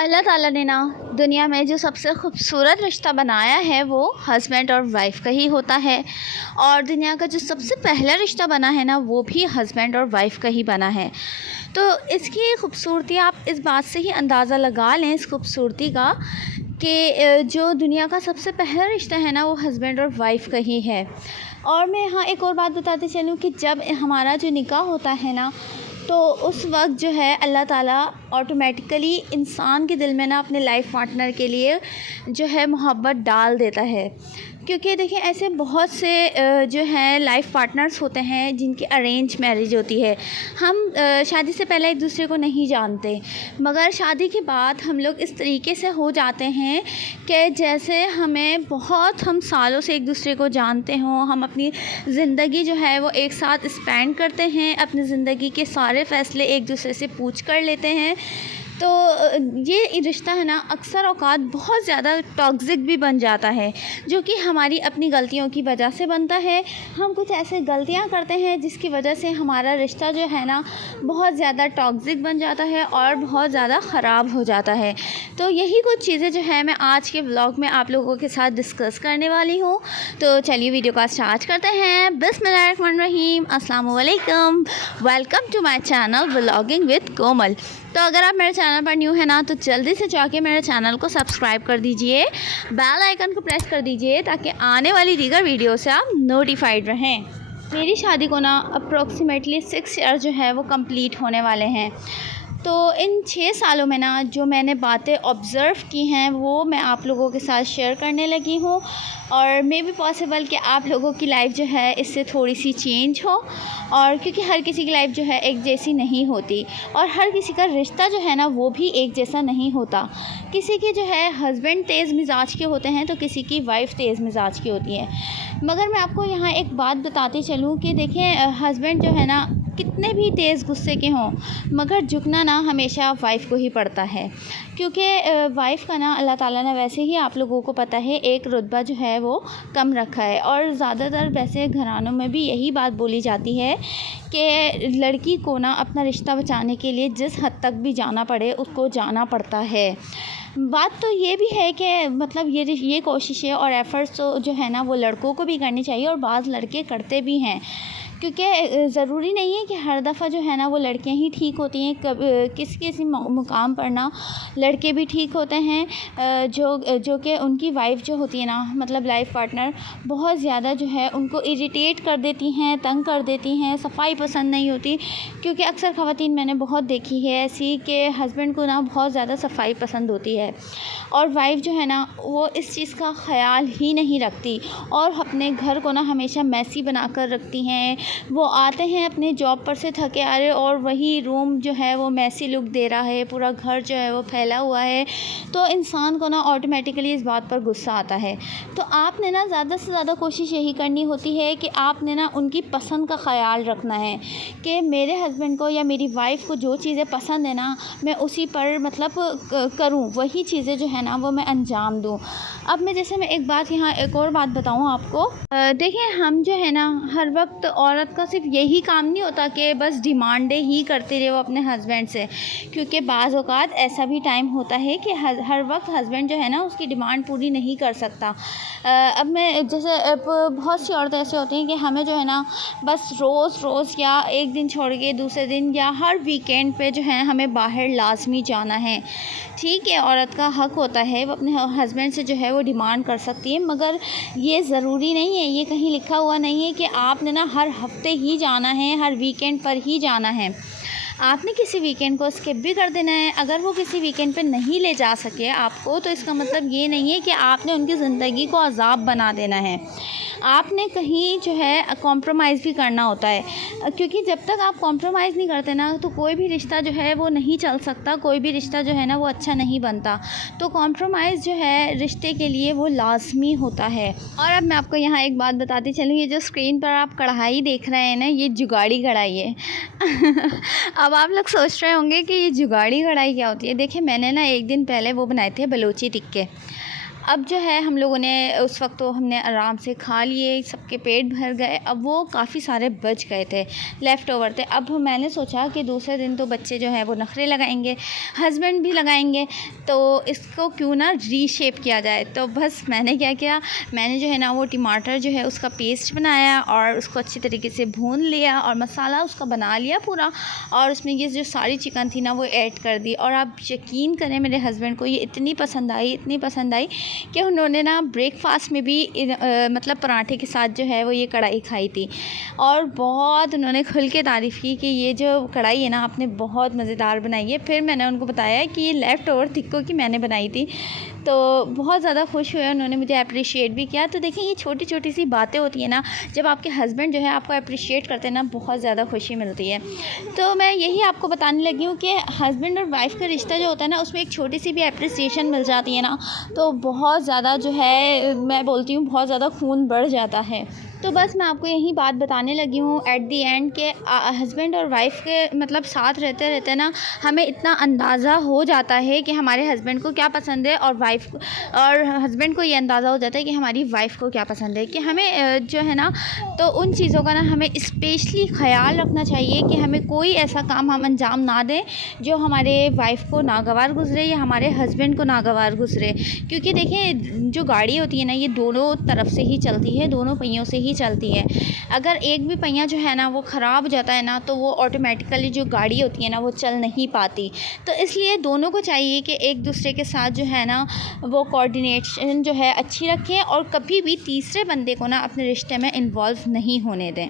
अल्लाह ताला ने ना दुनिया में जो सबसे खूबसूरत रिश्ता बनाया है वो हस्बैंड और वाइफ़ का ही होता है। और दुनिया का जो सबसे पहला रिश्ता बना है ना वो भी हस्बैंड और वाइफ़ का ही बना है। तो इसकी खूबसूरती आप इस बात से ही अंदाज़ा लगा लें, इस खूबसूरती का, कि जो दुनिया का सबसे पहला रिश्ता है ना वो हस्बैंड और वाइफ़ का ही है। और मैं यहाँ एक और बात बताते चलूँ कि जब हमारा जो निकाह होता है ना, तो उस वक़्त जो है अल्लाह ताला ऑटोमेटिकली इंसान के दिल में ना अपने लाइफ़ पार्टनर के लिए जो है मोहब्बत डाल देता है। क्योंकि देखिए ऐसे बहुत से जो हैं लाइफ़ पार्टनर्स होते हैं जिनकी अरेंज मैरिज होती है। हम शादी से पहले एक दूसरे को नहीं जानते, मगर शादी के बाद हम लोग इस तरीके से हो जाते हैं कि जैसे हम सालों से एक दूसरे को जानते हों। हम अपनी ज़िंदगी जो है वो एक साथ स्पेंड करते हैं, अपनी ज़िंदगी के सारे फ़ैसले एक दूसरे से पूछ कर लेते हैं। तो ये रिश्ता है ना अक्सर औक़ात बहुत ज़्यादा टॉक्सिक भी बन जाता है, जो कि हमारी अपनी गलतियों की वजह से बनता है। हम कुछ ऐसे गलतियां करते हैं जिसकी वजह से हमारा रिश्ता जो है ना बहुत ज़्यादा टॉक्सिक बन जाता है और बहुत ज़्यादा ख़राब हो जाता है। तो यही कुछ चीज़ें जो है मैं आज के व्लॉग में आप लोगों के साथ डिस्कस करने वाली हूँ। तो चलिए वीडियो का स्टार्ट करते हैं। बिस्मिल्लाहिर्रहमानिर्रहीम, अस्सलाम वालेकुम, welcome to my channel vlogging with Komal. तो अगर आप मेरे चैनल पर न्यू है ना तो जल्दी से जाके मेरे चैनल को सब्सक्राइब कर दीजिए, बेल आइकन को प्रेस कर दीजिए ताकि आने वाली दीगर वीडियो से आप नोटिफाइड रहें। मेरी शादी को ना अप्रॉक्सीमेटली 6 ईयर जो है वो कंप्लीट होने वाले हैं। तो इन 6 सालों में ना जो मैंने बातें ऑब्ज़र्व की हैं वो मैं आप लोगों के साथ शेयर करने लगी हूँ। और मे बी पॉसिबल कि आप लोगों की लाइफ जो है इससे थोड़ी सी चेंज हो, और क्योंकि हर किसी की लाइफ जो है एक जैसी नहीं होती और हर किसी का रिश्ता जो है ना वो भी एक जैसा नहीं होता। किसी के जो है हस्बैंड तेज़ मिजाज के होते हैं तो किसी की वाइफ़ तेज़ मिजाज की होती है। मगर मैं आपको यहाँ एक बात बताती चलूँ कि देखिए हस्बैंड जो है ना कितने भी तेज़ गुस्से के हों, मगर झुकना ना हमेशा वाइफ़ को ही पड़ता है। क्योंकि वाइफ़ का ना अल्लाह ताला ने वैसे ही आप लोगों को पता है एक रुतबा जो है वो कम रखा है। और ज़्यादातर वैसे घरानों में भी यही बात बोली जाती है कि लड़की को ना अपना रिश्ता बचाने के लिए जिस हद तक भी जाना पड़े उसको जाना पड़ता है। बात तो ये भी है कि मतलब ये कोशिशें और एफ़र्ट्स तो जो है ना वो लड़कों को भी करनी चाहिए, और बाज़ लड़के करते भी हैं। क्योंकि ज़रूरी नहीं है कि हर दफ़ा जो है ना वो लड़कियां ही ठीक होती हैं। किसी किसी मुकाम पर ना लड़के भी ठीक होते हैं, जो कि उनकी वाइफ़ जो होती है ना मतलब लाइफ़ पार्टनर बहुत ज़्यादा जो है उनको इरिटेट कर देती हैं, तंग कर देती हैं, सफाई पसंद नहीं होती। क्योंकि अक्सर ख़वातीन मैंने बहुत देखी है ऐसी कि हस्बैंड को ना बहुत ज़्यादा सफाई पसंद होती है और वाइफ़ जो है ना वो इस चीज़ का ख़याल ही नहीं रखती और अपने घर को ना हमेशा मैसी बना कर रखती हैं। वो आते हैं अपने जॉब पर से थके आ रहे और वही रूम जो है वो मैसी लुक दे रहा है, पूरा घर जो है वो फैला हुआ है। तो इंसान को ना ऑटोमेटिकली इस बात पर गुस्सा आता है। तो आपने ना ज़्यादा से ज़्यादा कोशिश यही करनी होती है कि आपने ना उनकी पसंद का ख़याल रखना है कि मेरे हस्बैंड को या मेरी वाइफ़ को जो चीज़ें पसंद है ना मैं उसी पर मतलब करूँ, वही चीज़ें जो है ना वो मैं अंजाम दूँ। अब मैं एक बात यहाँ एक और बात बताऊँ आपको। देखिए हम जो है ना हर वक्त औरत का सिर्फ यही काम नहीं होता कि बस डिमांडें ही करती रहे वो अपने हस्बैंड से। क्योंकि बाज़ औक़ात ऐसा भी टाइम होता है कि हर वक्त हस्बैंड जो है ना उसकी डिमांड पूरी नहीं कर सकता। अब बहुत सी औरतें ऐसे होती हैं कि हमें जो है ना बस रोज़ या एक दिन छोड़ के दूसरे दिन या हर वीकेंड पे जो है हमें बाहर लाज़मी जाना है। ठीक है, औरत का हक़ होता है वो अपने हस्बैंड से जो है वो डिमांड कर सकती है, मगर ये ज़रूरी नहीं है, ये कहीं लिखा हुआ नहीं है कि आपने ना हर हफ़्ते ही जाना है, हर वीकेंड पर ही जाना है। आपने किसी वीकेंड को स्किप भी कर देना है। अगर वो किसी वीकेंड पे नहीं ले जा सके आपको तो इसका मतलब ये नहीं है कि आपने उनकी ज़िंदगी को अज़ाब बना देना है। आपने कहीं जो है कॉम्प्रोमाइज़ भी करना होता है, क्योंकि जब तक आप कॉम्प्रोमाइज़ नहीं करते ना तो कोई भी रिश्ता जो है वो नहीं चल सकता, कोई भी रिश्ता जो है ना वो अच्छा नहीं बनता। तो कॉम्प्रोमाइज़ जो है रिश्ते के लिए वो लाज़मी होता है। और अब मैं आपको यहाँ एक बात बताती चलूँ, ये जो स्क्रीन पर आप कढ़ाई देख रहे हैं ना ये जुगाड़ी कढ़ाई है। अब आप लोग सोच रहे होंगे कि ये जुगाड़ी कढ़ाई क्या होती है। देखिए मैंने ना एक दिन पहले वो बनाए थे बलोची टिक्के। अब जो है हम लोगों ने उस वक्त तो हमने आराम से खा लिए, सबके पेट भर गए। अब वो काफ़ी सारे बच गए थे, लेफ़्ट ओवर थे। अब मैंने सोचा कि दूसरे दिन तो बच्चे जो हैं वो नखरे लगाएंगे, हस्बैंड भी लगाएंगे, तो इसको क्यों ना रीशेप किया जाए। तो बस मैंने क्या किया, मैंने जो है ना वो टमाटर जो है उसका पेस्ट बनाया और उसको अच्छी तरीके से भून लिया और मसाला उसका बना लिया पूरा, और उसमें ये जो सारी चिकन थी ना वो ऐड कर दी। और आप यकीन करें, मेरे हस्बैंड को ये इतनी पसंद आई, इतनी पसंद आई कि उन्होंने ना ब्रेकफास्ट में भी मतलब पराठे के साथ जो है वो ये कढ़ाई खाई थी। और बहुत उन्होंने खुल के तारीफ़ की कि ये जो कढ़ाई है ना आपने बहुत मज़ेदार बनाई है। फिर मैंने उनको बताया कि ये लेफ़्ट ओवर थिक्को की मैंने बनाई थी, तो बहुत ज़्यादा खुश हुए, उन्होंने मुझे अप्रिशिएट भी किया। तो देखिए ये छोटी छोटी सी बातें होती हैं ना, जब आपके हस्बैंड जो है आपको अप्रिशिएट करते हैं ना, बहुत ज़्यादा खुशी मिलती है। तो मैं यही आपको बताने लगी हूँ कि हस्बैंड और वाइफ़ का रिश्ता जो होता है ना, उसमें एक छोटी सी भी अप्रिसिएशन मिल जाती है ना, तो बहुत ज़्यादा जो है मैं बोलती हूँ बहुत ज़्यादा खून बढ़ जाता है। तो बस मैं आपको यही बात बताने लगी हूँ एट दी एंड के हस्बैंड और वाइफ़ के मतलब साथ रहते रहते ना हमें इतना अंदाज़ा हो जाता है कि हमारे हस्बैंड को क्या पसंद है, और हस्बैंड को ये अंदाज़ा हो जाता है कि हमारी वाइफ़ को क्या पसंद है। कि हमें जो है ना, तो उन चीज़ों का ना हमें स्पेशली ख़याल रखना चाहिए कि हमें कोई ऐसा काम हम अंजाम ना दें जो हमारे वाइफ़ को नागवार गुज़रे या हमारे हस्बैंड को नागवार गुज़रे। क्योंकि देखिए जो गाड़ी होती है ना, ये दोनों तरफ से ही चलती है, दोनों पहियों से ही चलती है। अगर एक भी पहिया जो है ना वो ख़राब हो जाता है ना, तो वो ऑटोमेटिकली जो गाड़ी होती है ना वो चल नहीं पाती। तो इसलिए दोनों को चाहिए कि एक दूसरे के साथ जो है ना वो कोऑर्डिनेशन जो है अच्छी रखें, और कभी भी तीसरे बंदे को ना अपने रिश्ते में इन्वॉल्व नहीं होने दें।